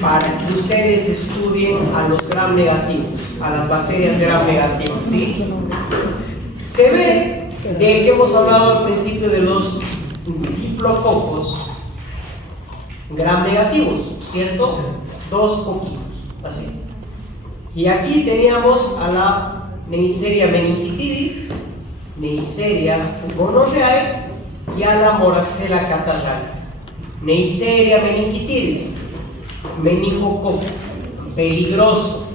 para que ustedes estudien a los gram negativos, a las bacterias gram negativas, ¿sí? Se ve de que hemos hablado al principio de los diplococos gram negativos, ¿cierto? 2 poquitos, así. Y aquí teníamos a la Neisseria meningitidis, Neisseria gonorrhoeae y a la Moraxella catarrhalis. Neisseria meningitidis, meningococo, peligroso,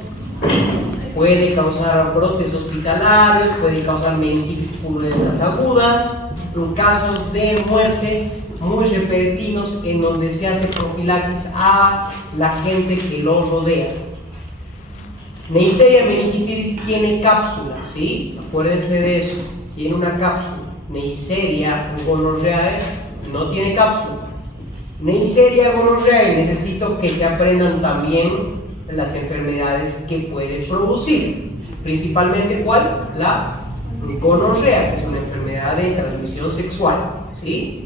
puede causar brotes hospitalarios, puede causar meningitis purulentas agudas, en casos de muerte muy repentinos en donde se hace profilaxis a la gente que lo rodea. Neisseria meningitidis tiene cápsula, ¿sí? Acuérdense de eso, tiene una cápsula. Neisseria gonorrhoeae no tiene cápsula. Neisseria gonorrhoeae, necesito que se aprendan también las enfermedades que puede producir. Principalmente, ¿cuál? La gonorrea, que es una enfermedad de transmisión sexual, ¿sí?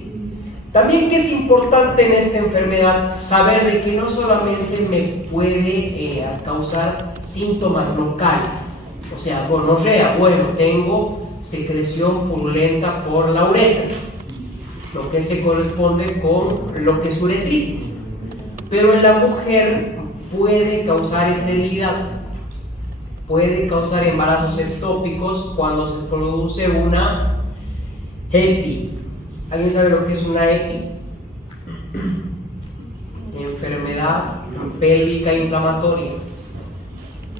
También que es importante en esta enfermedad saber de que no solamente me puede causar síntomas locales, o sea, gonorrea, bueno, tengo secreción purulenta por la uretra, lo que se corresponde con lo que es uretritis, pero en la mujer puede causar esterilidad, puede causar embarazos ectópicos cuando se produce una EPI. ¿Alguien sabe lo que es una EPI? Enfermedad pélvica inflamatoria.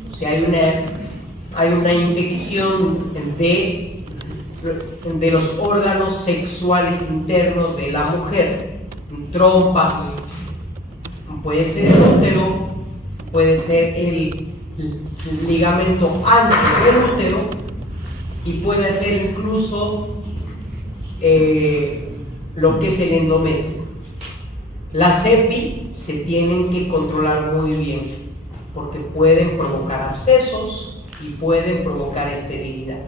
O sea, hay una infección de los órganos sexuales internos de la mujer, trompas, puede ser el útero, puede ser el ligamento ancho del útero y puede ser incluso lo que es el endometrio. Las EPI se tienen que controlar muy bien porque pueden provocar abscesos y pueden provocar esterilidad.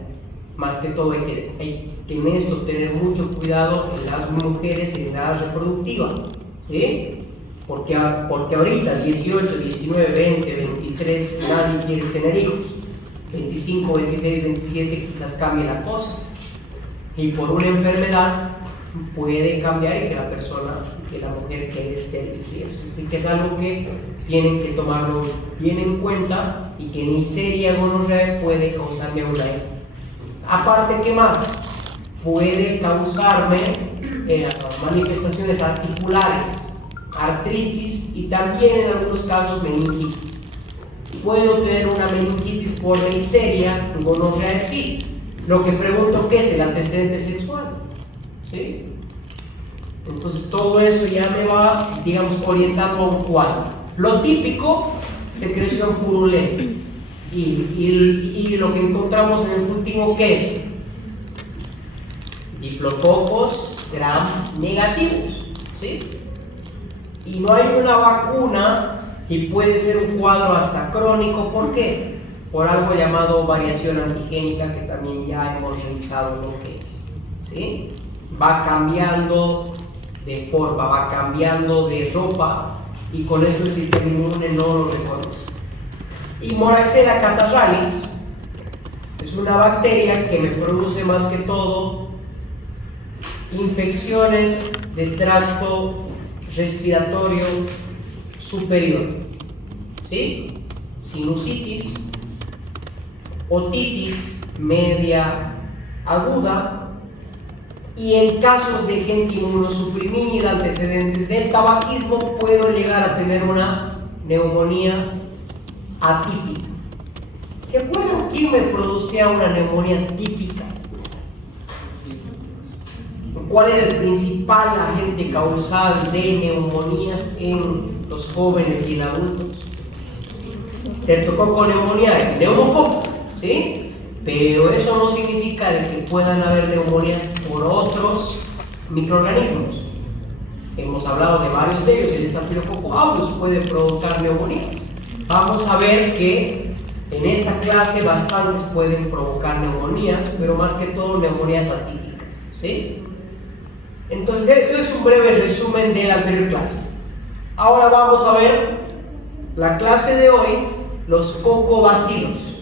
Más que todo hay que en esto tener mucho cuidado en las mujeres en edad reproductiva, ¿sí? Porque ahorita 18, 19, 20, 23 nadie quiere tener hijos. 25, 26, 27 quizás cambie la cosa y por una enfermedad puede cambiar y que la mujer quede estéril, ¿sí? Así que es algo que tienen que tomarlo bien en cuenta y que Neisseria gonorrhoeae puede causarme una EPI. Aparte, ¿qué más? Puede causarme manifestaciones articulares, artritis y también en algunos casos meningitis. Puedo tener una meningitis por Neisseria gonorrhoeae, sí. Lo que pregunto, ¿qué es el antecedente sexual? ¿Sí? Entonces todo eso ya me va, digamos, orientando a un cuadro. Lo típico, secreción purulenta. Y lo que encontramos en el último, ¿qué es? Diplococos gram negativos, ¿sí? Y no hay una vacuna y puede ser un cuadro hasta crónico. ¿Por qué? Por algo llamado variación antigénica, que también ya hemos revisado lo que es, ¿sí? Va cambiando de forma, va cambiando de ropa y con esto el sistema inmune no lo reconoce. Y Moraxella catarrhalis es una bacteria que me produce más que todo infecciones del tracto respiratorio superior, ¿sí? Sinusitis, otitis media aguda y en casos de gente inmunosuprimida, antecedentes del tabaquismo, puedo llegar a tener una neumonía atípica. ¿Se acuerdan quién me producía una neumonía típica? ¿Cuál era el principal agente causal de neumonías en los jóvenes y en adultos? Streptococcus pneumoniae, neumococo, ¿sí? Pero eso no significa de que puedan haber neumonías por otros microorganismos. Hemos hablado de varios de ellos. El Staphylococcus aureus puede provocar neumonías. Vamos a ver que en esta clase bastantes pueden provocar neumonías, pero más que todo neumonías atípicas, ¿sí? Entonces eso es un breve resumen de la anterior clase. Ahora vamos a ver la clase de hoy, los coco-bacilos.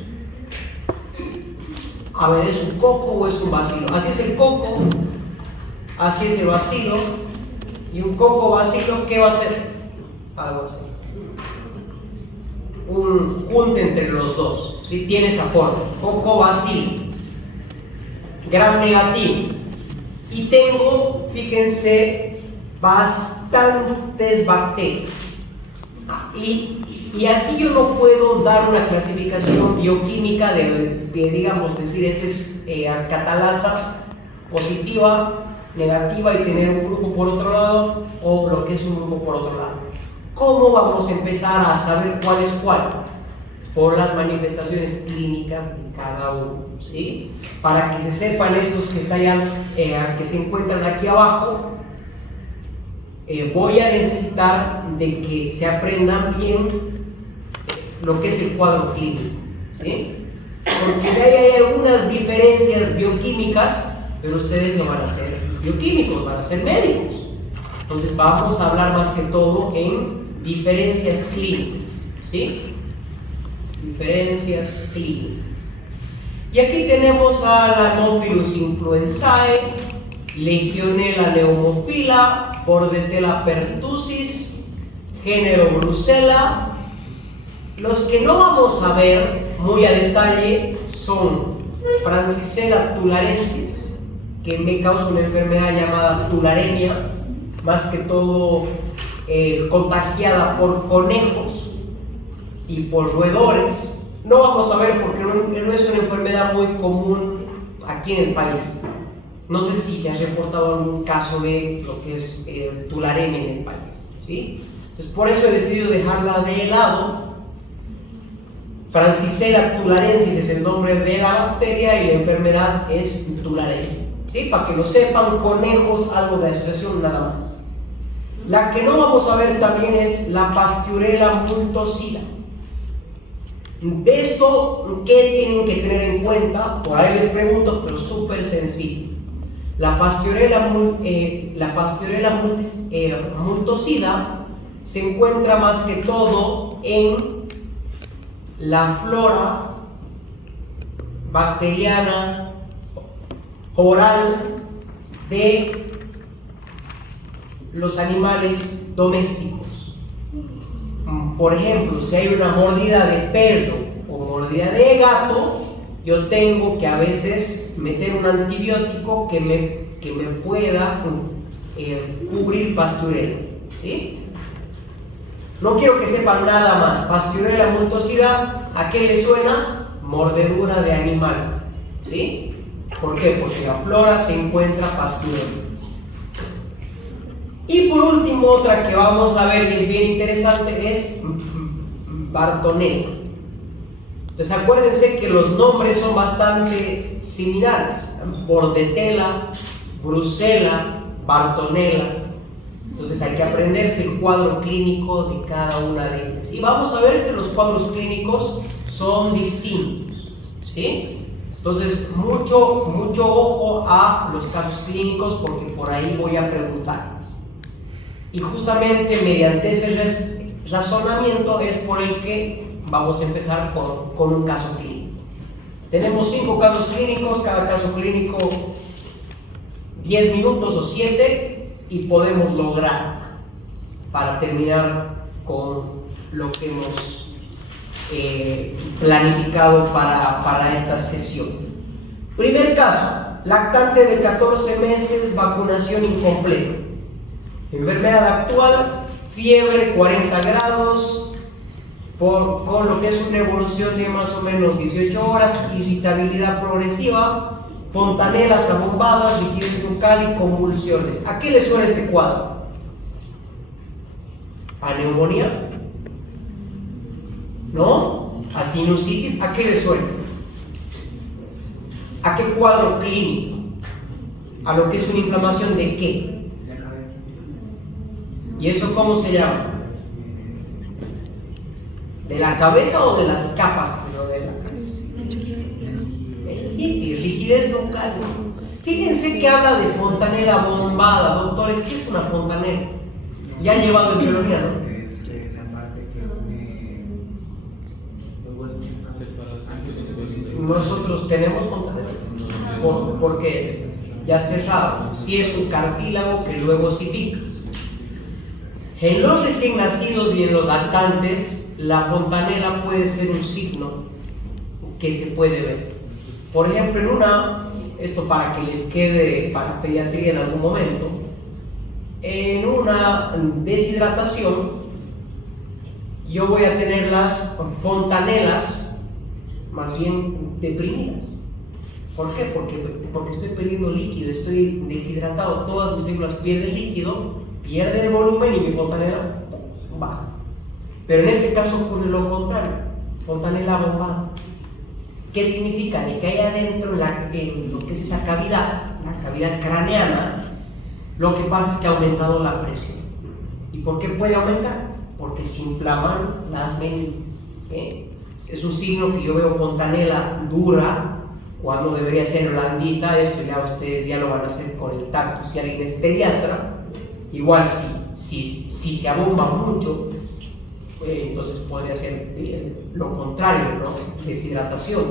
A ver, ¿es un coco o es un bacilo? Así es el coco, así es el bacilo. Y un coco-bacilo, ¿qué va a ser? Algo así. Un junte entre los dos, ¿sí? Tiene esa forma, coco-bacilo. Gram negativo. Y tengo, fíjense, bastantes bacterias. Y aquí yo no puedo dar una clasificación bioquímica de digamos, decir, este es catalasa positiva, negativa y tener un grupo por otro lado, o lo que es un grupo por otro lado. ¿Cómo vamos a empezar a saber cuál es cuál? Por las manifestaciones clínicas de cada uno, ¿sí? Para que se sepan estos que están que se encuentran aquí abajo, voy a necesitar de que se aprendan bien lo que es el cuadro clínico, ¿sí? Porque de ahí hay algunas diferencias bioquímicas, pero ustedes no van a ser bioquímicos, van a ser médicos. Entonces vamos a hablar más que todo en diferencias clínicas, ¿sí? Diferencias clínicas. Y aquí tenemos a Haemophilus influenzae, Legionella pneumophila, Bordetella pertussis, género Brucella. Los que no vamos a ver muy a detalle son Francisella tularensis, que me causa una enfermedad llamada tularemia, más que todo contagiada por conejos y por roedores. No vamos a ver porque no es una enfermedad muy común aquí en el país. No sé si se ha reportado algún caso de lo que es tularemia en el país, ¿sí? Entonces, por eso he decidido dejarla de lado. Francisella tularensis es el nombre de la bacteria y la enfermedad es tularemia, ¿sí? Para que lo sepan, conejos, algo de asociación, nada más. La que no vamos a ver también es la Pasteurella multocida. De esto, ¿qué tienen que tener en cuenta? Por ahí les pregunto, pero súper sencillo. La Pasteurella multocida se encuentra más que todo en la flora bacteriana oral de los animales domésticos. Por ejemplo, si hay una mordida de perro o mordida de gato, yo tengo que a veces meter un antibiótico que me pueda cubrir Pasteurella, ¿sí? No quiero que sepan nada más. Pasteurella multocida, ¿a qué le suena? Mordedura de animal, ¿sí? ¿Por qué? Porque la flora se encuentra Pasteurella. Y por último, otra que vamos a ver y es bien interesante es Bartonella. Entonces acuérdense que los nombres son bastante similares: Bordetella, Brucella, Bartonella. Entonces hay que aprenderse el cuadro clínico de cada una de ellas. Y vamos a ver que los cuadros clínicos son distintos, ¿sí? Entonces mucho ojo a los casos clínicos porque por ahí voy a preguntarles. Y justamente mediante ese razonamiento es por el que vamos a empezar con un caso clínico. Tenemos 5 casos clínicos, cada caso clínico 10 minutos o 7 y podemos lograr para terminar con lo que hemos planificado para esta sesión. Primer caso, lactante de 14 meses, vacunación incompleta. Enfermedad actual, fiebre 40 grados, con lo que es una evolución de más o menos 18 horas, irritabilidad progresiva, fontanelas abombadas, rigidez bucal y convulsiones. ¿A qué le suena este cuadro? ¿A neumonía? ¿No? ¿A sinusitis? ¿A qué le suena? ¿A qué cuadro clínico? ¿A lo que es una inflamación de qué? ¿Y eso cómo se llama? ¿De la cabeza o de las capas que rodean la cabeza? Rigidez bucal. Fíjense que habla de fontanela bombada. Doctores, ¿qué es una fontanela? Ya ha llevado el biología, ¿no? Es la parte que une nosotros tenemos fontanelas. ¿Por qué? Ya cerrado. Si es un cartílago que luego osifica. En los recién nacidos y en los lactantes, la fontanela puede ser un signo que se puede ver. Por ejemplo, esto para que les quede para pediatría en algún momento, en una deshidratación, yo voy a tener las fontanelas más bien deprimidas. ¿Por qué? Porque estoy perdiendo líquido, estoy deshidratado, todas mis células pierden líquido, pierden el volumen y mi fontanela baja. Pero en este caso ocurre lo contrario, fontanela bombada. ¿Qué significa? De que hay adentro en lo que es esa cavidad, la cavidad craneana, lo que pasa es que ha aumentado la presión. ¿Y por qué puede aumentar? Porque se inflaman las meninges. ¿Sí? Es un signo que yo veo fontanela dura cuando debería ser blandita. Esto ya ustedes ya lo van a hacer con el tacto. Si alguien es pediatra, igual si se abomba mucho, entonces podría ser lo contrario, ¿no? Deshidratación.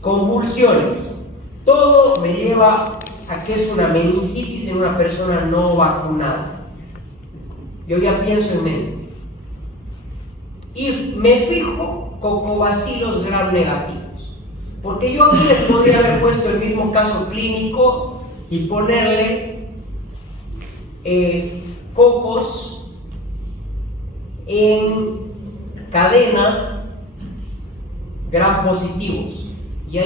Convulsiones. Todo me lleva a que es una meningitis en una persona no vacunada. Yo ya pienso en mente. Y me fijo cocobacilos gram negativos. Porque yo aquí les podría haber puesto el mismo caso clínico y ponerle cocos en cadena gram positivos. Y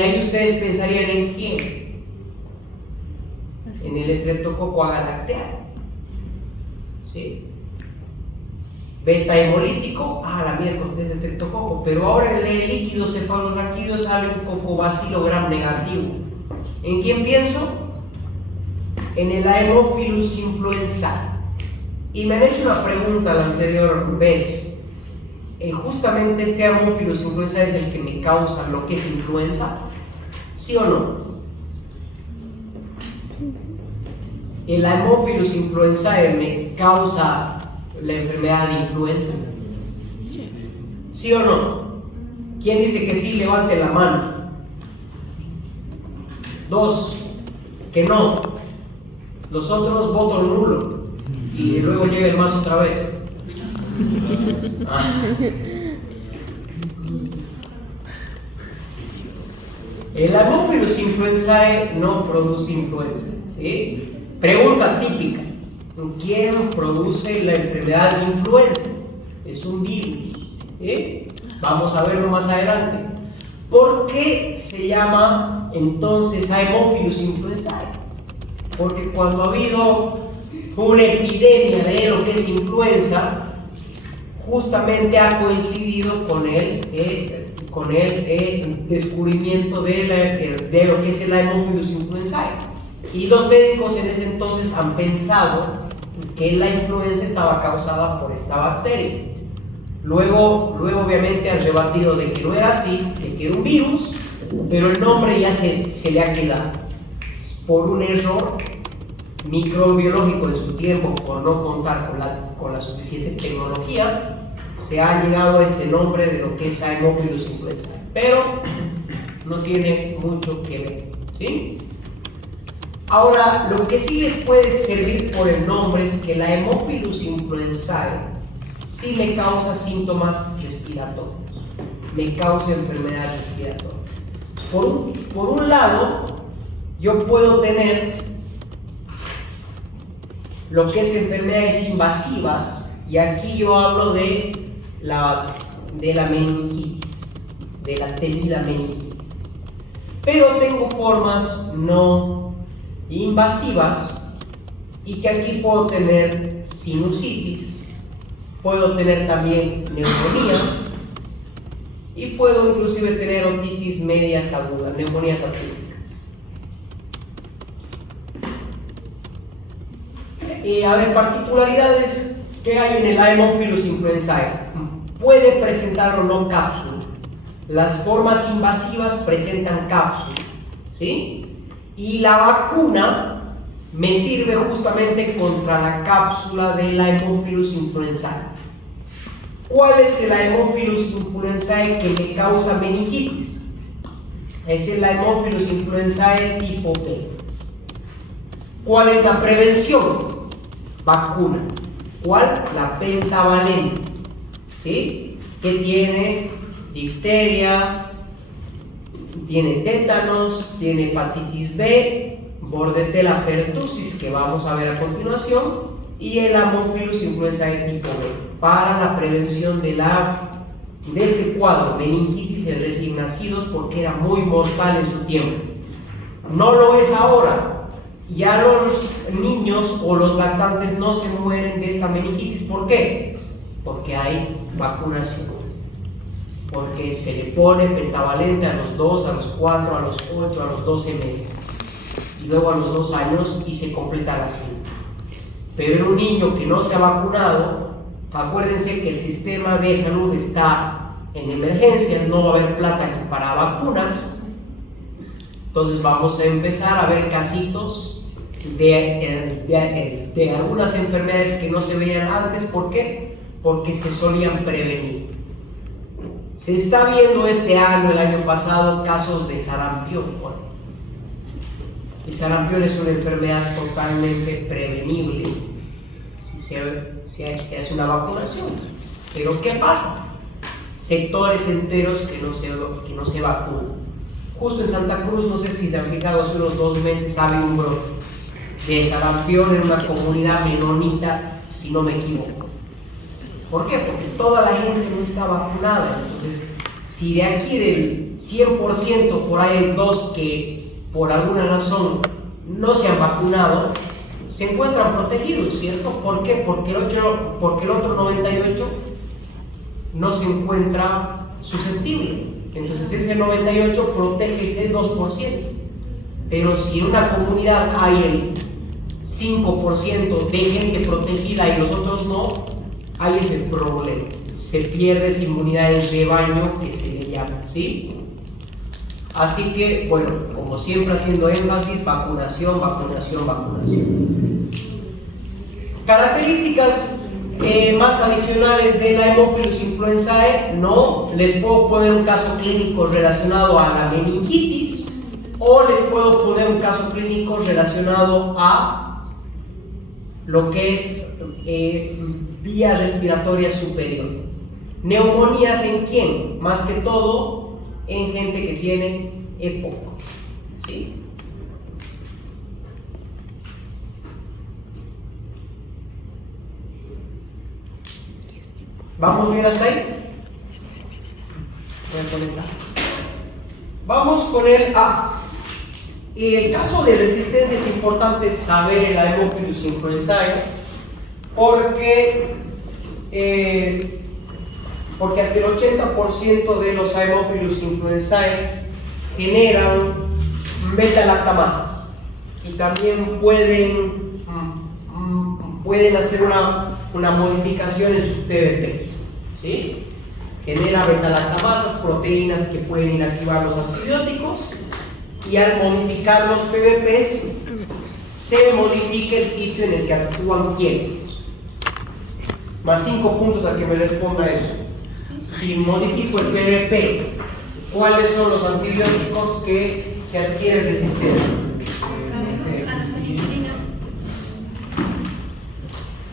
ahí ustedes pensarían en quién. En el Streptococcus agalactiae. ¿Sí? Beta hemolítico, la miércoles es estreptococo, pero ahora en el líquido cefalorraquídeo sale un cocobacilo gram negativo. ¿En quién pienso? En el Haemophilus influenzae. Y me han hecho una pregunta la anterior vez. Justamente este Haemophilus influenzae es el que me causa lo que es influenza, ¿sí o no? El Haemophilus influenzae me causa la enfermedad de influenza, ¿sí o no? ¿Quién dice que sí? Levante la mano. 2, que no. Los otros voto nulo y luego llega el más otra vez. El Haemophilus influenzae no produce influenza, ¿sí? Pregunta típica: ¿quién produce la enfermedad de influenza? Es un virus, ¿sí? Vamos a verlo más adelante. ¿Por qué se llama entonces Haemophilus influenzae? Porque cuando ha habido una epidemia de lo que es influenza, justamente ha coincidido con el descubrimiento de lo que es el Haemophilus influenzae. Y los médicos en ese entonces han pensado que la influenza estaba causada por esta bacteria. Luego obviamente han rebatido de que no era así, de que era un virus, pero el nombre ya se le ha quedado. Por un error microbiológico en su tiempo, por no contar con la suficiente tecnología, se ha llegado a este nombre de lo que es Haemophilus influenzae. Pero no tiene mucho que ver, ¿sí? Ahora, lo que sí les puede servir por el nombre es que la Haemophilus influenzae sí me causa síntomas respiratorios, me causa enfermedad respiratoria. Por un lado, yo puedo tener lo que es enfermedades invasivas, y aquí yo hablo de la meningitis, de la temida meningitis. Pero tengo formas no invasivas, y que aquí puedo tener sinusitis, puedo tener también neumonías, y puedo inclusive tener otitis medias agudas, neumonías atípicas. A ver, particularidades que hay en el Haemophilus influenzae. Puede presentar o no cápsula. Las formas invasivas presentan cápsula, ¿sí? Y la vacuna me sirve justamente contra la cápsula del Haemophilus influenzae. ¿Cuál es el Haemophilus influenzae que me causa meningitis? Es la Haemophilus influenzae tipo B. ¿Cuál es la prevención? Vacuna. ¿Cuál? La pentavalente. ¿Sí? Que tiene difteria, tiene tétanos, tiene hepatitis B, bordetella pertussis, que vamos a ver a continuación, y el Haemophilus influenzae tipo B, para la prevención de este cuadro, meningitis en recién nacidos, porque era muy mortal en su tiempo. No lo es ahora. Ya los niños o los lactantes no se mueren de esta meningitis. ¿Por qué? Porque hay vacunación. Porque se le pone pentavalente a los 2, a los 4, a los 8, a los 12 meses. Y luego a los 2 años y se completa la cinta. Pero en un niño que no se ha vacunado, acuérdense que el sistema de salud está en emergencias, no va a haber plata para vacunas. Entonces vamos a empezar a ver casitos de algunas enfermedades que no se veían antes. ¿Por qué? Porque se solían prevenir. Se está viendo este año, el año pasado, casos de sarampión. El sarampión es una enfermedad totalmente prevenible si se hace una vacunación. Pero ¿qué pasa? Sectores enteros que no se vacunan. Justo en Santa Cruz, no sé si se han fijado, hace unos 2 meses había un brote de sarampión en una comunidad menonita, si no me equivoco. ¿Por qué? Porque toda la gente no está vacunada. Entonces, si de aquí del 100% por ahí hay 2 que por alguna razón no se han vacunado, se encuentran protegidos, ¿cierto? ¿Por qué? Porque el otro 98% no se encuentra susceptible. Entonces ese 98% protege ese 2%. Pero si en una comunidad hay el 5% de gente protegida y los otros no, ahí es el problema. Se pierde esa inmunidad en rebaño que se le llama, ¿sí? Así que, bueno, como siempre haciendo énfasis, vacunación, vacunación, vacunación. Características más adicionales de la Haemophilus influenzae, no. Les puedo poner un caso clínico relacionado a la meningitis, o les puedo poner un caso clínico relacionado a lo que es vía respiratoria superior. Neumonías en quién? Más que todo en gente que tiene EPOC, ¿sí? ¿Vamos bien hasta ahí? Voy a ponerla. Vamos con el A. Y en caso de resistencia es importante saber la Haemophilus influenzae, porque hasta el 80% de los Haemophilus influenzae generan beta-lactamasas y también pueden hacer una modificación en sus PBPs, ¿sí? Genera beta-lactamasas, proteínas que pueden inactivar los antibióticos, y al modificar los PBPs se modifica el sitio en el que actúan quienes. Más 5 puntos a que me responda eso. Si modifico el PBP, ¿cuáles son los antibióticos que se adquieren resistencia?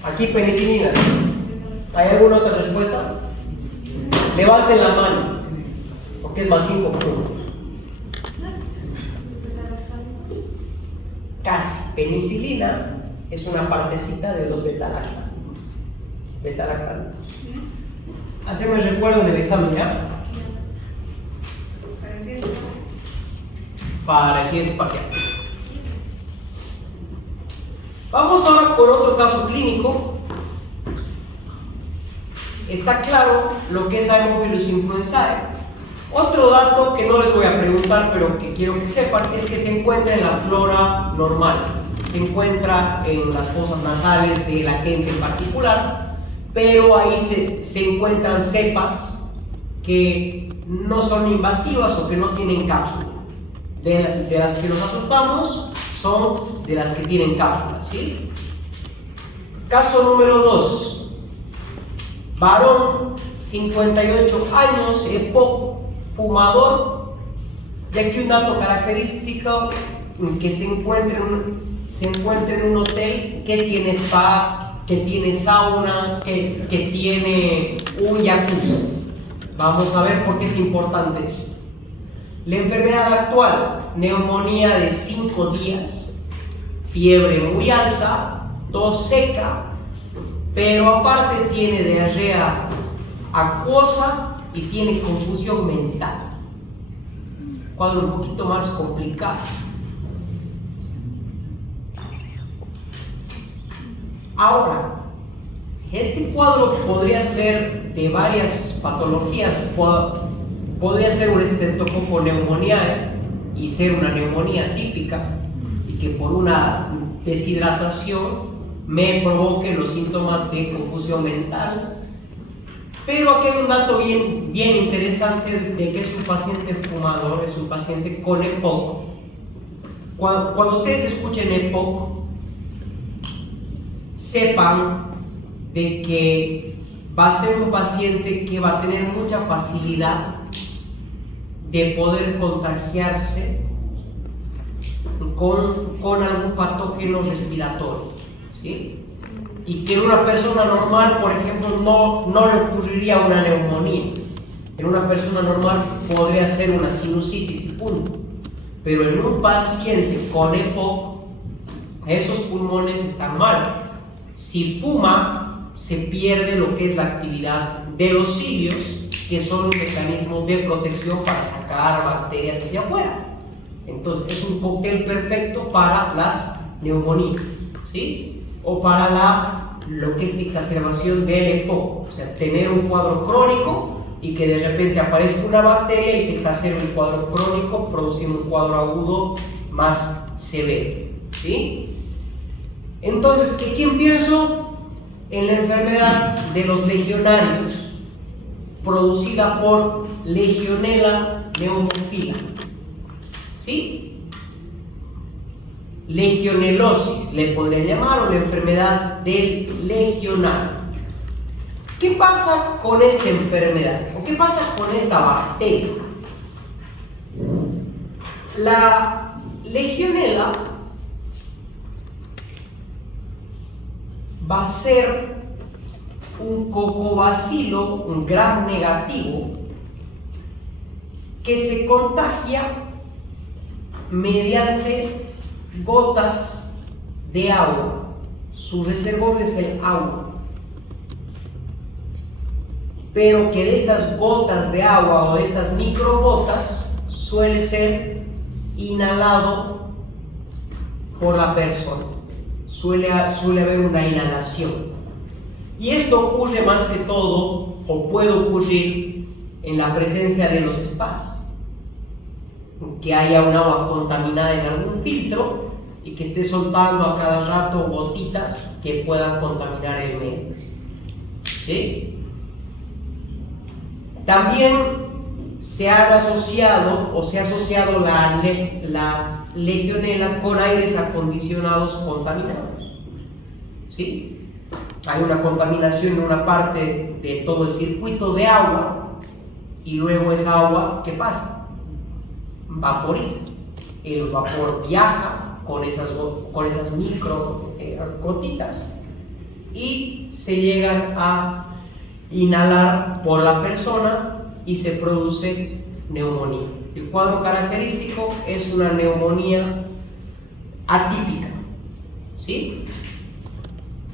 Aquí penicilina. ¿Hay alguna otra respuesta? Levanten la mano, porque es más 5 puntos. Casi. Penicilina es una partecita de los beta-lactanos. Hacemos el recuerdo del examen, ¿ya? Para el siguiente parcial. Vamos ahora con otro caso clínico. Está claro lo que es Haemophilus influenzae. Otro dato que no les voy a preguntar, pero que quiero que sepan, es que se encuentra en la flora normal. Se encuentra en las fosas nasales de la gente en particular, pero ahí se encuentran cepas que no son invasivas o que no tienen cápsula. De las que nos asustamos son de las que tienen cápsula, ¿sí? Caso número 2. Varón, 58 años, EPOC, fumador, Y aquí un dato característico, que se encuentra en un hotel que tiene spa, que tiene sauna, que tiene un jacuzzi. Vamos a ver por qué es importante esto. La enfermedad actual, neumonía de 5 días, fiebre muy alta, tos seca, pero aparte tiene diarrea acuosa y tiene confusión mental. Cuadro un poquito más complicado. Ahora, este cuadro podría ser de varias patologías. Podría ser un estreptococo neumoniae y ser una neumonía típica, y que por una deshidratación me provoque los síntomas de confusión mental. Pero aquí hay un dato bien interesante de que es un paciente fumador, es un paciente con EPOC. Cuando ustedes escuchen EPOC, sepan de que va a ser un paciente que va a tener mucha facilidad de poder contagiarse con algún patógeno respiratorio, ¿sí? Y que en una persona normal, por ejemplo, no le ocurriría una neumonía. En una persona normal podría ser una sinusitis y punto. Pero en un paciente con EPOC, esos pulmones están mal. Si fuma, se pierde lo que es la actividad de los cilios, que son un mecanismo de protección para sacar bacterias hacia afuera. Entonces es un cóctel perfecto para las neumonías, ¿sí? O para lo que es exacerbación del EPOC, o sea, tener un cuadro crónico y que de repente aparezca una bacteria y se exacerbe el cuadro crónico, produciendo un cuadro agudo más severo, ¿sí? Entonces, ¿en quién pienso? En la enfermedad de los legionarios, producida por Legionella pneumophila, ¿sí? Legionelosis le podría llamar, o la enfermedad del legionario. ¿Qué pasa con esta enfermedad? ¿O qué pasa con esta bacteria? La legionela va a ser un cocobacilo, un gram negativo, que se contagia mediante gotas de agua. Su reservorio es el agua, pero que de estas gotas de agua o de estas microgotas suele ser inhalado por la persona. Suele haber una inhalación, y esto ocurre más que todo, o puede ocurrir, en la presencia de los spas, que haya un agua contaminada en algún filtro y que esté soltando a cada rato gotitas que puedan contaminar el medio, ¿sí? También se ha asociado la legionela con aires acondicionados contaminados, ¿sí? Hay una contaminación en una parte de todo el circuito de agua, y luego esa agua, ¿qué pasa? Vaporiza. El vapor viaja con esas micro gotitas y se llegan a inhalar por la persona y se produce neumonía. El cuadro característico es una neumonía atípica, ¿sí?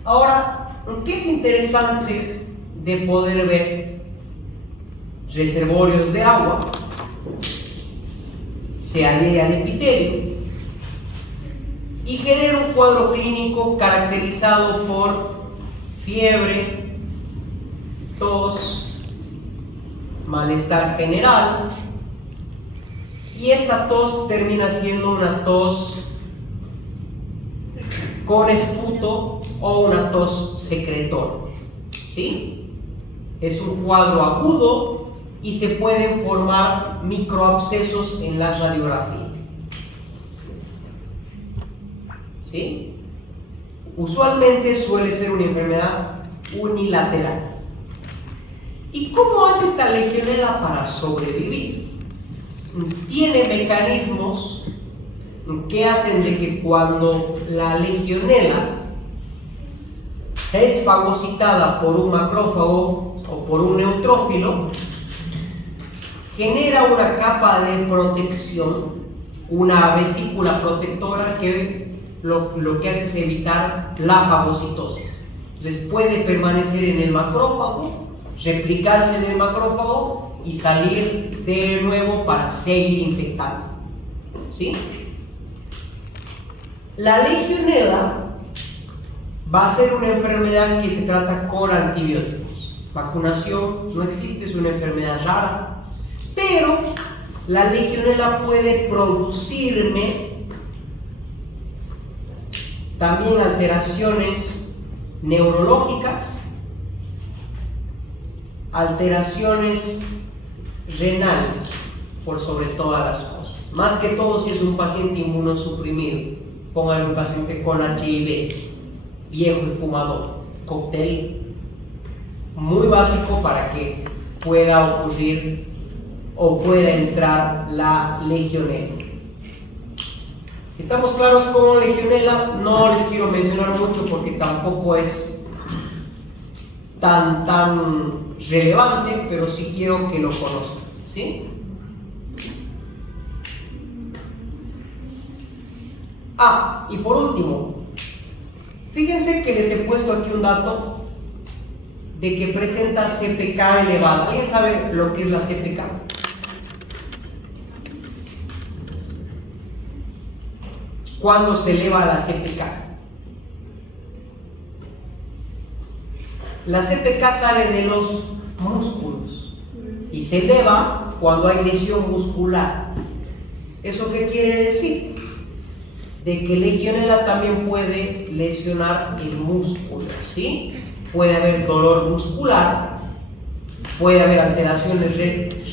Ahora, ¿qué es interesante de poder ver? Reservorios de agua, se adhiere al epitelio y genera un cuadro clínico caracterizado por fiebre, tos, malestar general, y esta tos termina siendo una tos con esputo o una tos secretora, ¿sí? Es un cuadro agudo y se pueden formar microabscesos en la radiografía, ¿sí? Usualmente suele ser una enfermedad unilateral. ¿Y cómo hace esta legionela para sobrevivir? tiene mecanismos que hacen de que cuando la legionela es fagocitada por un macrófago o por un neutrófilo, genera una capa de protección, una vesícula protectora que lo que hace es evitar la fagocitosis. Entonces puede permanecer en el macrófago, replicarse en el macrófago y salir de nuevo para seguir infectando. ¿Sí? La legionela va a ser una enfermedad que se trata con antibióticos. Vacunación no existe, es una enfermedad rara, pero la legionela puede producirme también alteraciones neurológicas, alteraciones renales, por sobre todas las cosas. Más que todo si es un paciente inmunosuprimido, pongan un paciente con HIV, viejo y fumador, cóctel muy básico para que pueda ocurrir o pueda entrar la legionela. ¿Estamos claros con legionela? No les quiero mencionar mucho porque tampoco es tan relevante, pero sí quiero que lo conozcan, ¿sí? Y por último, fíjense que les he puesto aquí un dato de que presenta CPK elevado. ¿Alguien sabe lo que es la CPK? ¿Cuándo se eleva la CPK? La CPK sale de los músculos y se eleva cuando hay lesión muscular. ¿Eso qué quiere decir? De que legionela también puede lesionar el músculo, ¿sí? Puede haber dolor muscular, puede haber alteraciones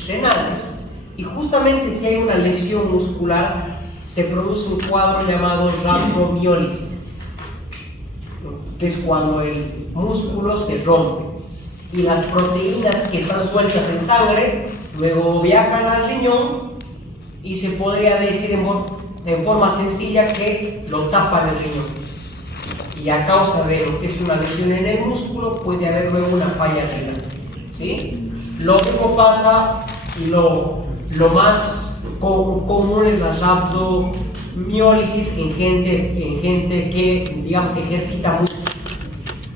renales, y justamente si hay una lesión muscular se produce un cuadro llamado rhabdomiólisis, que es cuando el músculo se rompe y las proteínas que están sueltas en sangre luego viajan al riñón y se podría decir en forma sencilla que lo tapan el riñón, y a causa de lo que es una lesión en el músculo puede haber luego una falla renal, ¿sí? Lo mismo pasa y lo más común es la rhabdomiólisis en gente que, digamos, que ejercita mucho,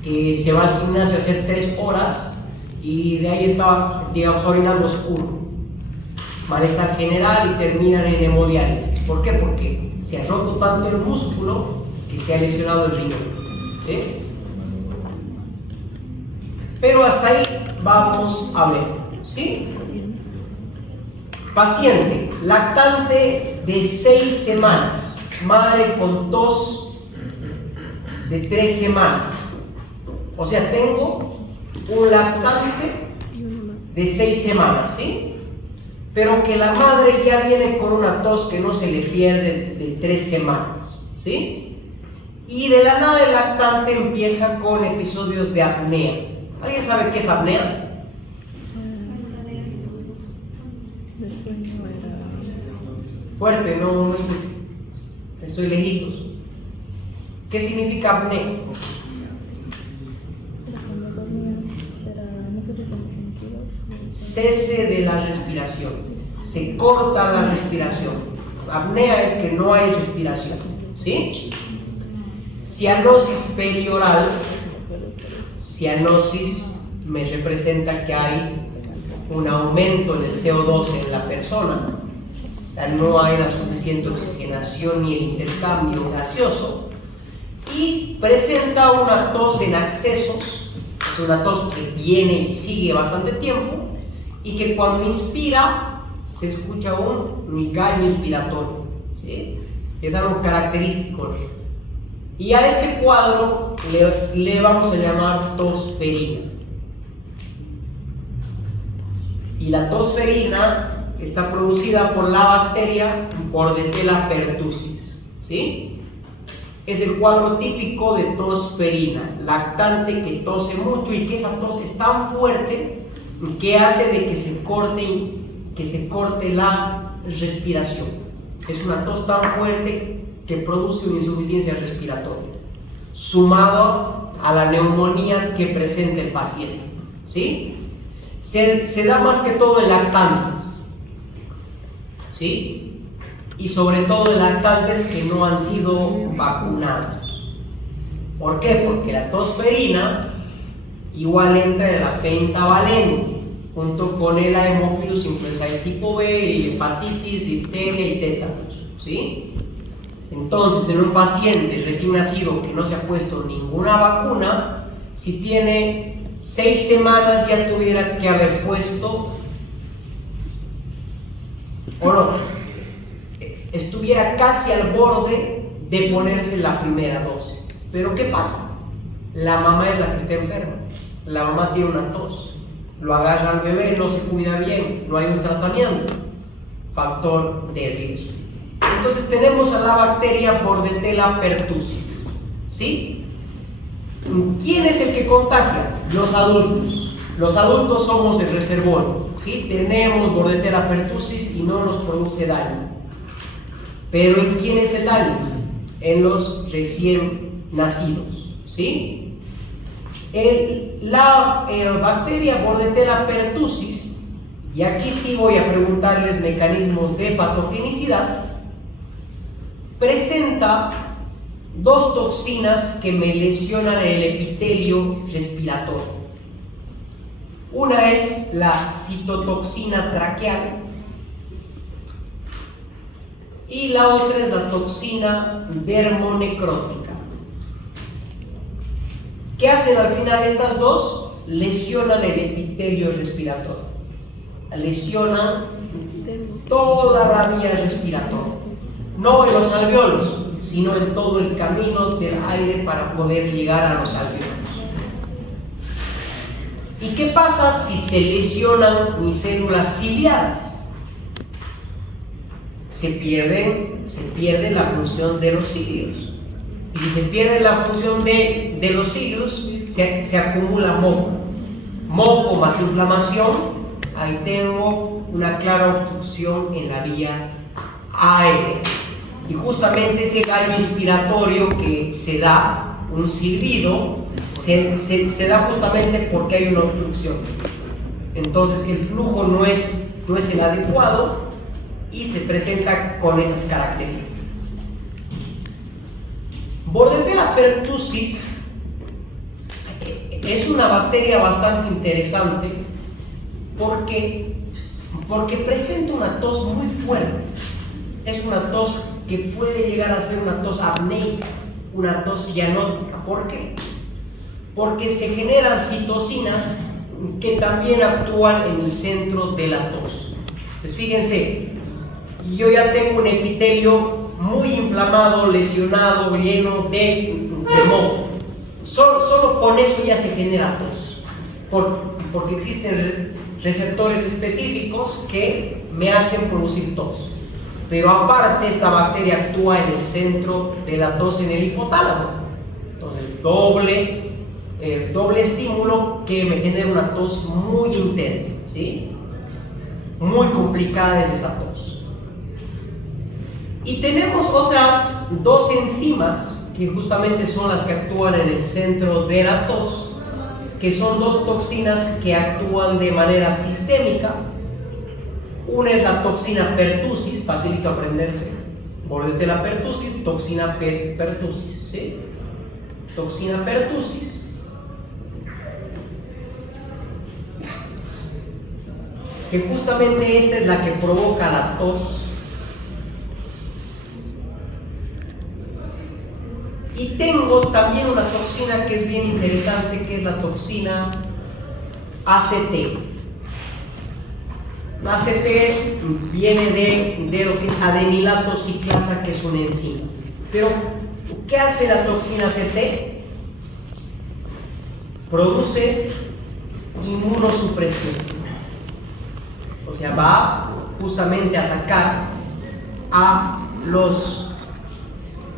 que se va al gimnasio a hacer 3 horas y de ahí está, digamos, orinando oscuro, malestar general, y terminan en hemodiálisis. ¿Por qué? Porque se ha roto tanto el músculo que se ha lesionado el riñón, ¿sí? Pero hasta ahí vamos a ver, ¿sí? Paciente lactante de 6 semanas, madre con tos de 3 semanas. O sea, tengo un lactante de 6 semanas, ¿sí? Pero que la madre ya viene con una tos que no se le pierde de 3 semanas, ¿sí? Y de la nada el lactante empieza con episodios de apnea. ¿Alguien sabe qué es apnea? Fuerte, no escucho. Estoy lejitos. ¿Qué significa apnea? Cese de la respiración. Se corta la respiración. Apnea es que no hay respiración, ¿sí? Cianosis perioral. Cianosis me representa que hay un aumento en el CO2 en la persona. No hay la suficiente oxigenación ni el intercambio gaseoso. Y presenta una tos en accesos. Es una tos que viene y sigue bastante tiempo, y que cuando inspira se escucha un gallo inspiratorio, ¿sí? Es algo característico. Y a este cuadro le vamos a llamar tosferina. Y la tosferina está producida por la bacteria Bordetella pertussis, ¿sí? Es el cuadro típico de tosferina, lactante que tose mucho y que esa tos es tan fuerte que hace de que se corte la respiración. Es una tos tan fuerte que produce una insuficiencia respiratoria, sumado a la neumonía que presenta el paciente, ¿sí? Se da más que todo en lactantes, ¿sí? Y sobre todo en lactantes que no han sido vacunados. ¿Por qué? Porque la tosferina igual entra en la pentavalente, junto con el Haemophilus influenzae tipo B, y hepatitis, difteria y tétanos, ¿sí? Entonces, en un paciente recién nacido que no se ha puesto ninguna vacuna, si tiene 6 semanas ya tuviera que haber puesto, o no, estuviera casi al borde de ponerse la primera dosis. Pero ¿qué pasa? La mamá es la que está enferma, la mamá tiene una tos, lo agarra al bebé, no se cuida bien, no hay un tratamiento, factor de riesgo. Entonces tenemos a la bacteria Bordetella pertussis, ¿sí? ¿Quién es el que contagia? Los adultos. Los adultos somos el reservorio, ¿sí? Tenemos Bordetella pertussis y no nos produce daño. Pero ¿en quién es el daño? En los recién nacidos, ¿sí? La bacteria Bordetella pertussis, y aquí sí voy a preguntarles mecanismos de patogenicidad, presenta 2 toxinas que me lesionan el epitelio respiratorio. Una es la citotoxina traqueal y la otra es la toxina dermonecrótica. ¿Qué hacen al final estas dos? Lesionan el epitelio respiratorio, lesionan toda la vía respiratoria, no en los alveolos, sino en todo el camino del aire para poder llegar a los alveolos. ¿Y qué pasa si se lesionan mis células ciliadas? Se pierde la función de los cilios. Y si se pierde la función de los cilios, se acumula moco. Moco más inflamación, ahí tengo una clara obstrucción en la vía aérea. Y justamente ese gallo inspiratorio que se da, un silbido, se da justamente porque hay una obstrucción. Entonces el flujo no es el adecuado y se presenta con esas características. Bordetella pertussis es una bacteria bastante interesante porque presenta una tos muy fuerte. Es una tos que puede llegar a ser una tos apneica, una tos cianótica. ¿Por qué? Porque se generan citocinas que también actúan en el centro de la tos. Pues fíjense, yo ya tengo un epitelio muy inflamado, lesionado, lleno de moco. Solo con eso ya se genera tos, porque existen receptores específicos que me hacen producir tos. Pero aparte, esta bacteria actúa en el centro de la tos, en el hipotálamo. Entonces, doble estímulo que me genera una tos muy intensa, ¿sí? Muy complicada es esa tos. Y tenemos otras 2 enzimas que justamente son las que actúan en el centro de la tos, que son 2 toxinas que actúan de manera sistémica. Una es la toxina pertussis, facilito aprenderse, Bordetella pertussis, toxina pertussis, ¿sí? Toxina pertussis, que justamente esta es la que provoca la tos. Y tengo también una toxina que es bien interesante, que es la toxina ACT. La ACT viene de lo que es adenilato ciclasa, que es una enzima. Pero, ¿qué hace la toxina ACT? Produce inmunosupresión. O sea, va justamente a atacar a los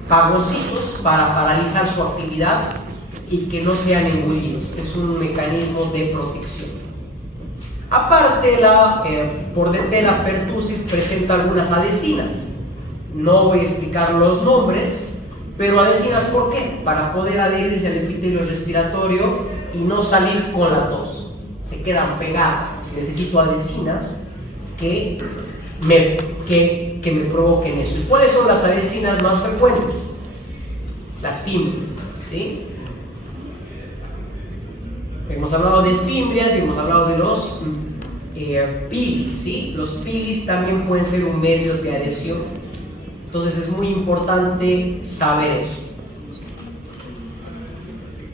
fagocitos para paralizar su actividad y que no sean engullidos. Es un mecanismo de protección. Aparte, la Bordetella pertussis presenta algunas adhesinas. No voy a explicar los nombres, pero adhesinas, ¿por qué? Para poder adherirse al epitelio respiratorio y no salir con la tos. Se quedan pegadas. Necesito adhesinas que me provoquen eso. ¿Y cuáles son las adhesinas más frecuentes? Las fimbrias, ¿sí? Hemos hablado de fimbrias y hemos hablado de los pilis, ¿sí? Los pilis también pueden ser un medio de adhesión. Entonces es muy importante saber eso.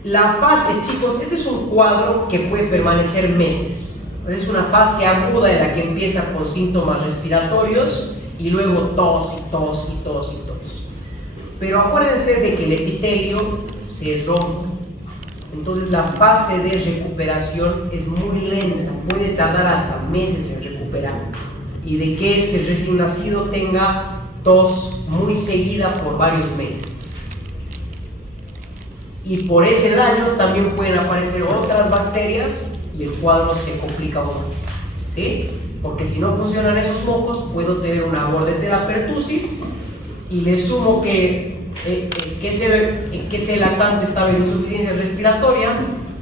La fase, chicos, este es un cuadro que puede permanecer meses. Es una fase aguda en la que empieza con síntomas respiratorios y luego tos y tos y tos y tos. Pero acuérdense de que el epitelio se rompe. Entonces la fase de recuperación es muy lenta, puede tardar hasta meses en recuperar. Y de que ese recién nacido tenga tos muy seguida por varios meses. Y por ese daño también pueden aparecer otras bacterias y el cuadro se complica aún más, ¿sí? Porque si no funcionan esos mocos, puedo tener una Bordetella pertussis y le sumo que ese lactante estaba en insuficiencia respiratoria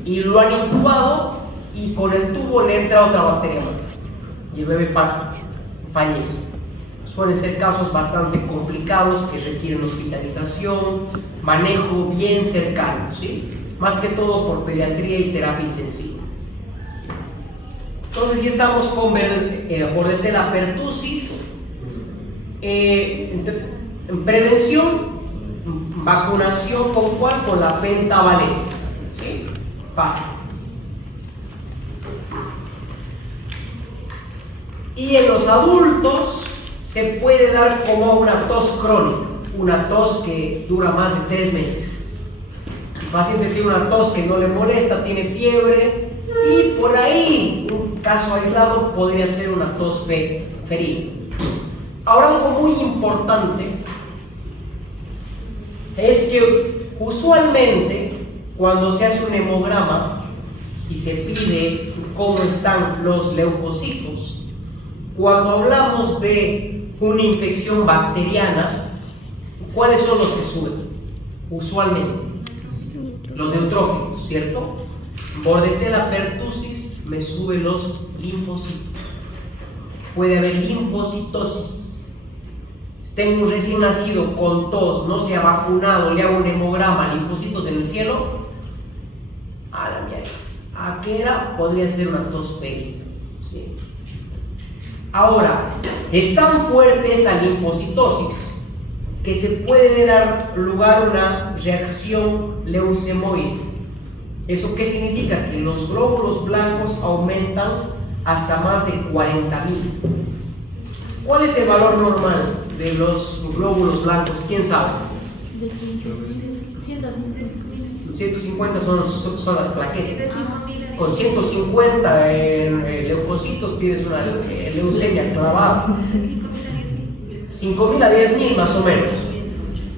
y lo han intubado y con el tubo le entra otra bacteria más y el bebé fallece. Suelen ser casos bastante complicados que requieren hospitalización, manejo bien cercano, ¿sí? Más que todo por pediatría y terapia intensiva. Entonces ya estamos con Bordetella pertussis. En prevención, vacunación con cuál? Con la pentavalente, ¿sí? Fácil. Y en los adultos se puede dar como una tos crónica, una tos que dura más de 3 meses. El paciente tiene una tos que no le molesta, tiene fiebre y por ahí, un caso aislado podría ser una tos febril. Ahora, algo muy importante es que usualmente cuando se hace un hemograma y se pide cómo están los leucocitos, cuando hablamos de una infección bacteriana, ¿cuáles son los que suben? Usualmente los neutrófilos, ¿cierto? Bordetella pertussis me sube los linfocitos. Puede haber linfocitosis. Tengo un recién nacido con tos, no se ha vacunado, le hago un hemograma, linfocitos en el cielo, a la mierda. ¿A qué era? Podría ser una tos febril, ¿sí? Ahora, es tan fuerte esa linfocitosis que se puede dar lugar a una reacción leucemoide. ¿Eso qué significa? Que los glóbulos blancos aumentan hasta más de 40.000. ¿Cuál es el valor normal de los glóbulos blancos? ¿Quién sabe? 150 son las plaquetas. Con 150 leucocitos tienes una leucemia clavada. 5.000 a 10.000 más o menos.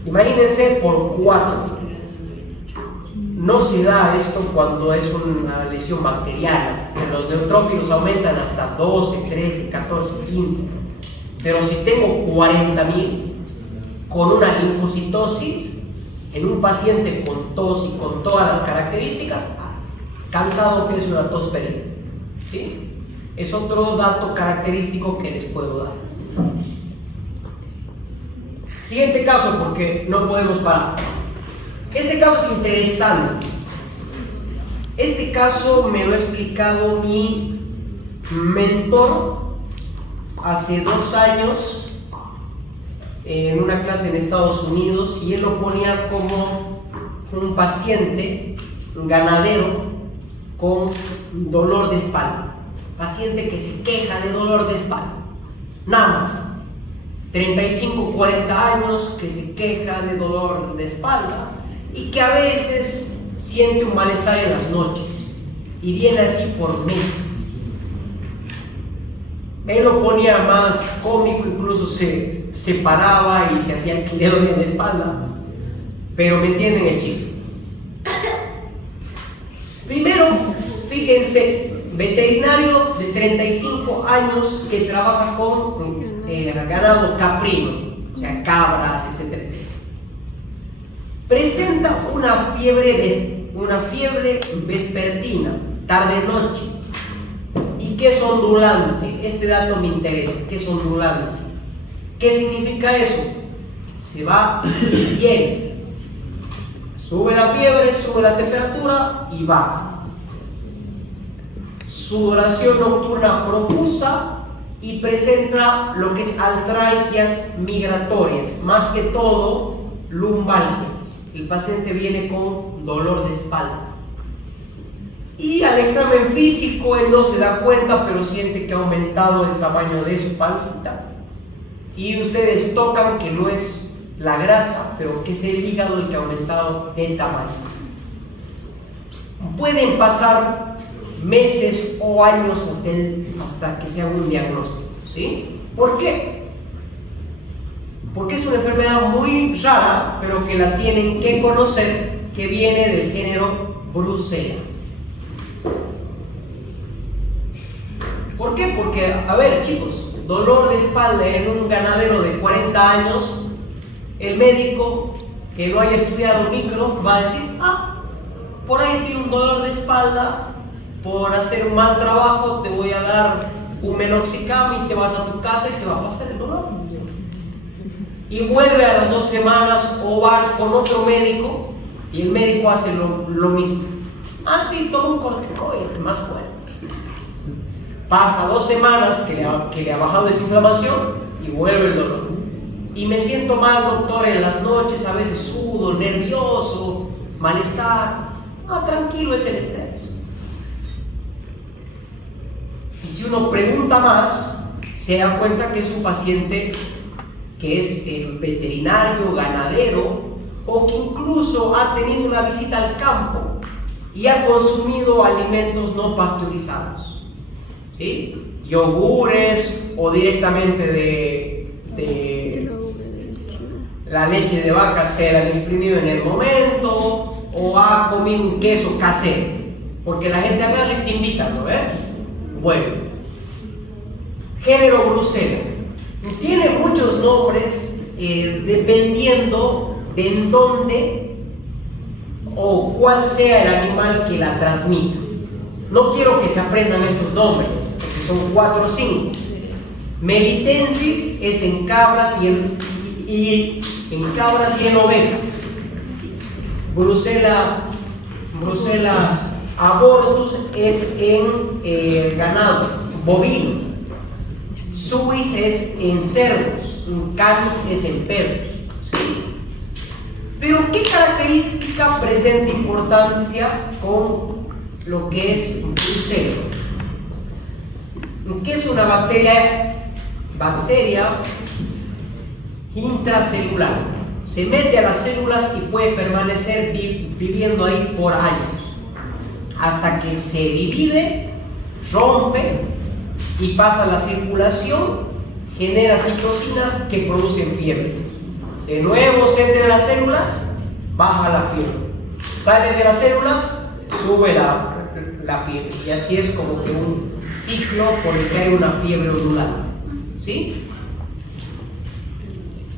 Imagínense por 4. No se da esto cuando es una lesión bacteriana, que los neutrófilos aumentan hasta 12, 13, 14, 15. Pero si tengo 40.000 con una linfocitosis en un paciente con tos y con todas las características, cantado que es una tos febril, ¿sí? Es otro dato característico que les puedo dar. Siguiente caso, porque no podemos parar. Este caso es interesante. Este caso me lo ha explicado mi mentor hace 2 años en una clase en Estados Unidos, y él lo ponía como un paciente, un ganadero con dolor de espalda, paciente que se queja de dolor de espalda, nada más, 35, 40 años, que se queja de dolor de espalda y que a veces siente un malestar en las noches y viene así por meses. Él lo ponía más cómico, incluso se paraba y se hacía que le dolía la espalda, pero me entienden el chiste. Primero, fíjense, veterinario de 35 años que trabaja con ganado caprino, o sea, cabras, etcétera, etcétera. Presenta una fiebre vespertina, tarde-noche, y que es ondulante. Este dato me interesa, que es ondulante. ¿Qué significa eso? Se va y viene. Sube la fiebre, sube la temperatura y baja. Sudoración nocturna profusa y presenta lo que es artralgias migratorias, más que todo lumbalgias. El paciente viene con dolor de espalda. Y al examen físico él no se da cuenta, pero siente que ha aumentado el tamaño de su pancita. Y ustedes tocan que no es la grasa, pero que es el hígado el que ha aumentado de tamaño. Pueden pasar meses o años hasta que se haga un diagnóstico, ¿sí? ¿Por qué? Porque es una enfermedad muy rara, pero que la tienen que conocer, que viene del género Brucella. ¿Por qué? Porque, a ver, chicos, dolor de espalda en un ganadero de 40 años, el médico que lo haya estudiado micro va a decir, por ahí tiene un dolor de espalda, por hacer un mal trabajo te voy a dar un meloxicam y te vas a tu casa y se va a pasar el dolor. Y vuelve a las 2 semanas o va con otro médico y el médico hace lo mismo. Sí, toma un corticoide, más fuerte. Pasa 2 semanas que le ha bajado esa inflamación y vuelve el dolor. Y me siento mal, doctor, en las noches, a veces sudo, nervioso, malestar. Tranquilo, es el estrés. Y si uno pregunta más, se da cuenta que es un paciente que es veterinario, ganadero, o que incluso ha tenido una visita al campo y ha consumido alimentos no pasteurizados, ¿sí? Yogures o directamente de la leche de vaca se la han exprimido en el momento, o ha comido un queso casero, porque la gente agarra y te invita, ¿no ves? Bueno, género Brucella tiene muchos nombres dependiendo de en dónde o cuál sea el animal que la transmita. No quiero que se aprendan estos nombres, porque son 4 o 5. Melitensis es en cabras y en ovejas. Brucella abortus es en ganado bovino. Suis es en cerdos, canis es en perros, ¿sí? Pero ¿qué característica presenta importancia con lo que es Brucella? ¿Qué es una bacteria intracelular? Se mete a las células y puede permanecer viviendo ahí por años, hasta que se divide, rompe y pasa a la circulación, genera citocinas que producen fiebre. De nuevo se entra en las células, baja la fiebre. Sale de las células, sube la fiebre. Y así es como que un ciclo por el que hay una fiebre ondulante, ¿sí?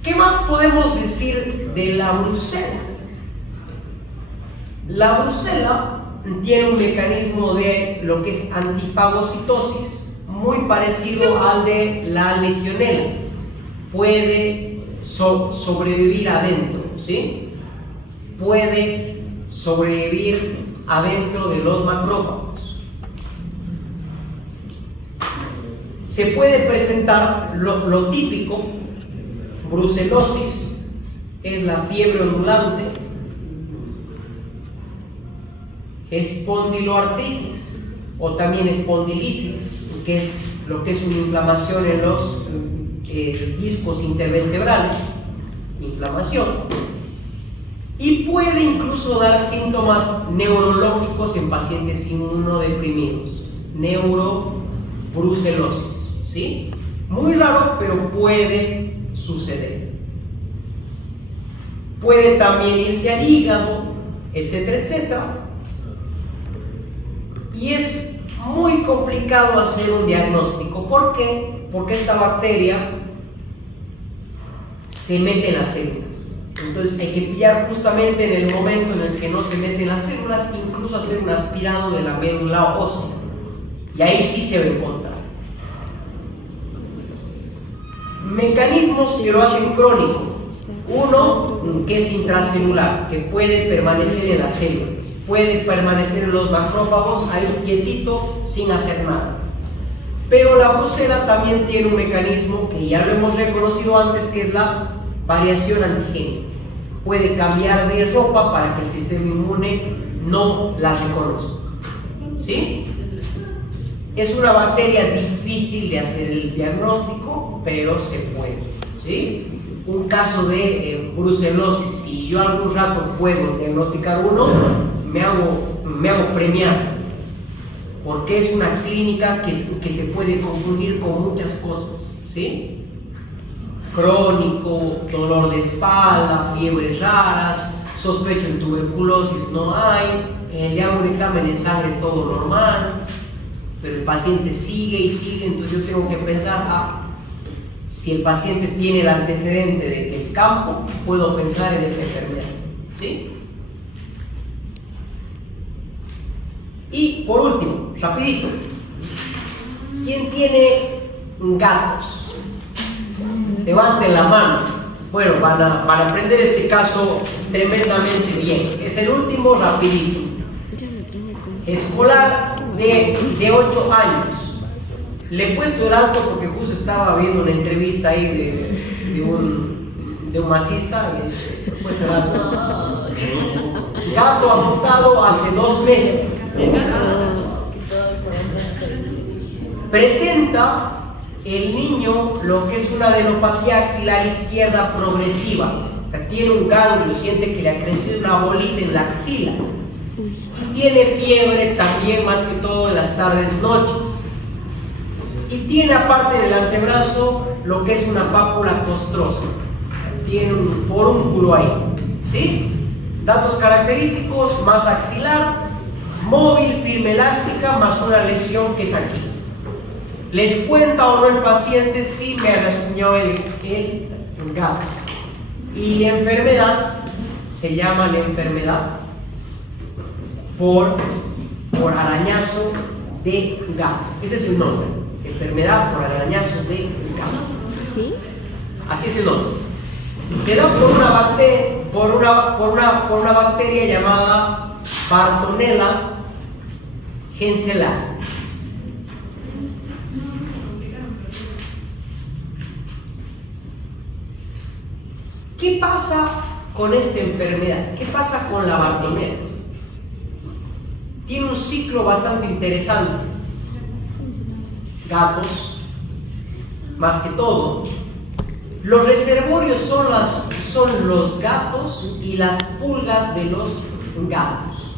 ¿Qué más podemos decir de la Brucella? La Brucella tiene un mecanismo de lo que es antifagocitosis muy parecido al de la legionela. Puede sobrevivir adentro, ¿sí? Puede sobrevivir adentro de los macrófagos. Se puede presentar lo típico. Brucelosis es la fiebre ondulante, espondiloartritis o también espondilitis, que es lo que es una inflamación en los discos intervertebrales, inflamación, y puede incluso dar síntomas neurológicos en pacientes inmunodeprimidos, neurobrucelosis, ¿sí? Muy raro, pero puede suceder. Puede también irse al hígado, etcétera, etcétera. Y es muy complicado hacer un diagnóstico. ¿Por qué? Porque esta bacteria se mete en las células. Entonces hay que pillar justamente en el momento en el que no se mete en las células, incluso hacer un aspirado de la médula ósea. Y ahí sí se va a encontrar. Mecanismos que lo hacen crónico. Uno, que es intracelular, que puede permanecer en las células, puede permanecer en los macrófagos ahí quietito sin hacer nada. Pero la brucela también tiene un mecanismo que ya lo hemos reconocido antes, que es la variación antigénica. Puede cambiar de ropa para que el sistema inmune no la reconozca. ¿Sí? Es una bacteria difícil de hacer el diagnóstico, pero se puede. ¿Sí? Un caso de brucelosis, si yo algún rato puedo diagnosticar uno, me hago premiar, porque es una clínica que se puede confundir con muchas cosas. ¿Sí? Crónico, dolor de espalda, fiebres raras, sospecho en tuberculosis no hay, le hago un examen en sangre todo normal, pero el paciente sigue y sigue. Entonces yo tengo que pensar, si el paciente tiene el antecedente del campo, puedo pensar en esta enfermedad. ¿Sí? Y por último, rapidito, ¿quién tiene gatos? Levanten la mano. Bueno, van a aprender este caso tremendamente bien. Es el último, rapidito. Escolar de 8 años. Le he puesto el alto porque justo estaba viendo una entrevista ahí de un masista. Le he puesto el alto. Gato amputado hace 2 meses. Presenta el niño lo que es una adenopatía axilar izquierda progresiva. O sea, tiene un ganglio, siente que le ha crecido una bolita en la axila. Y tiene fiebre también, más que todo en las tardes, noches. Y tiene aparte en el antebrazo lo que es una pápula costrosa. Tiene un forúnculo ahí. ¿Sí? Datos característicos: masa axilar, móvil, firme elástica, más una lesión que es aquí. ¿Les cuenta o no el paciente si me rasguñó el gato? Y la enfermedad se llama la enfermedad por arañazo de gato. Ese es el nombre. Enfermedad por arañazo de gato. ¿Sí? Así es el nombre. Se da por una bacteria llamada Bartonella henselae. ¿Qué pasa con esta enfermedad? ¿Qué pasa con la Bartonella? Tiene un ciclo bastante interesante. Gatos, más que todo. Los reservorios son los gatos y las pulgas de los gatos.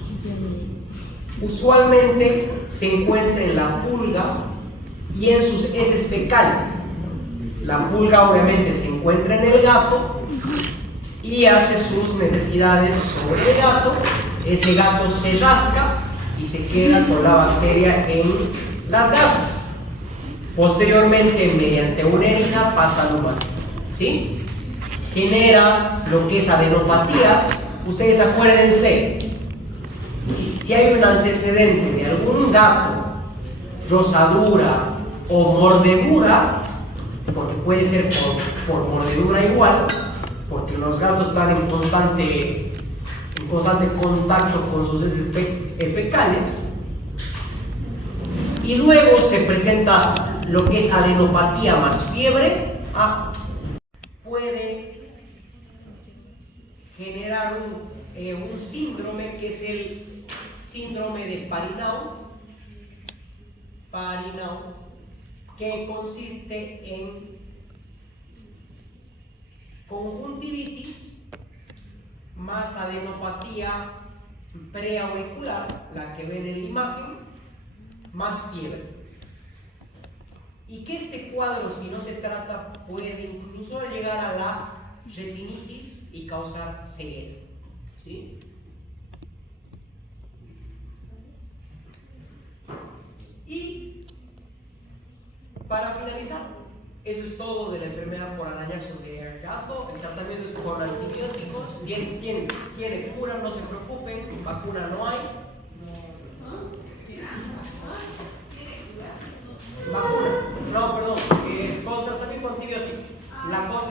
Usualmente se encuentra en la pulga y en sus heces fecales. La pulga obviamente se encuentra en el gato y hace sus necesidades sobre el gato. Ese gato se rasca y se queda con la bacteria en las garras. Posteriormente, mediante una herida, pasa al humano. ¿Sí? Genera lo que es adenopatías. Ustedes acuérdense, si hay un antecedente de algún gato, rosadura o mordedura, porque puede ser por mordedura igual, porque los gatos están en constante contacto con sus heces fecales, y luego se presenta lo que es adenopatía más fiebre, puede generar un síndrome que es el síndrome de Parinau, que consiste en conjuntivitis más adenopatía preauricular, la que ven en la imagen, más fiebre. Y que este cuadro, si no se trata, puede incluso llegar a la retinitis y causar ceguera. ¿Sí? para finalizar, eso es todo de la enfermedad por arañazo de gato. El tratamiento es con antibióticos. Tiene cura, no se preocupen, vacuna no hay. Vacuna, no, perdón, con tratamiento antibiótico. La cosa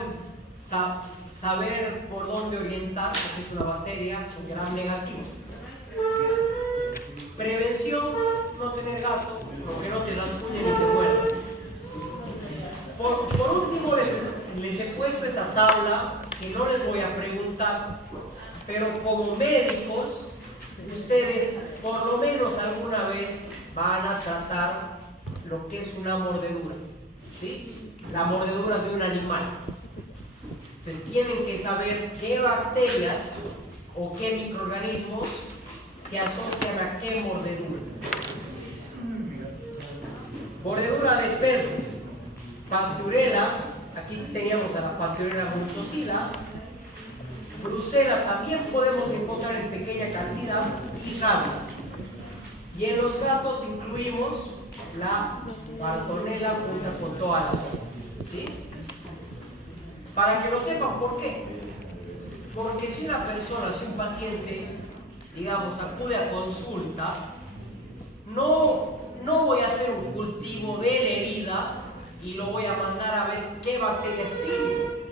es saber por dónde orientar, porque es una bacteria gram negativo. Prevención, no tener gato, porque no te rasguñen ni te muerdan. Por último, les he puesto esta tabla que no les voy a preguntar, pero como médicos, ustedes por lo menos alguna vez van a tratar lo que es una mordedura, ¿sí? La mordedura de un animal. Entonces tienen que saber qué bacterias o qué microorganismos se asocian a qué mordedura. Mordedura de perro, Pasteurella, aquí teníamos a la Pasteurella brutocida. Brucela también podemos encontrar en pequeña cantidad, y rabia. Y en los gatos incluimos la Bartonella junto con todas las otras, ¿sí? Para que lo sepan, ¿por qué? Porque si una persona, si un paciente, digamos, acude a consulta, no voy a hacer un cultivo de la herida y lo voy a mandar a ver qué bacterias tiene.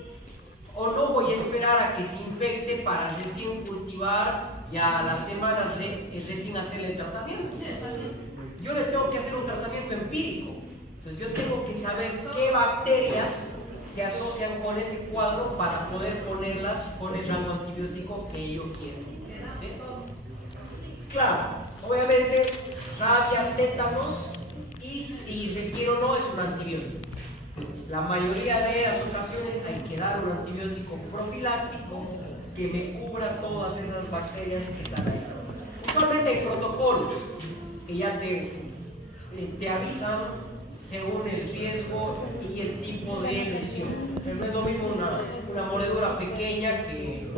O no voy a esperar a que se infecte para recién cultivar y a la semana recién hacerle el tratamiento. Yo le tengo que hacer un tratamiento empírico. Entonces yo tengo que saber qué bacterias se asocian con ese cuadro para poder ponerlas con el rango antibiótico que yo quiero. ¿Sí? Claro, obviamente rabia, tétanos, y si requiero o no es un antibiótico. La mayoría de las ocasiones hay que dar un antibiótico profiláctico que me cubra todas esas bacterias que están ahí. Usualmente hay protocolos que ya te avisan según el riesgo y el tipo de lesión. Pero no es lo mismo una mordedura pequeña que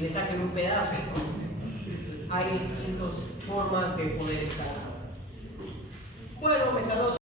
le saquen un pedazo, ¿no? Hay distintas formas de poder estar. Bueno, me tardó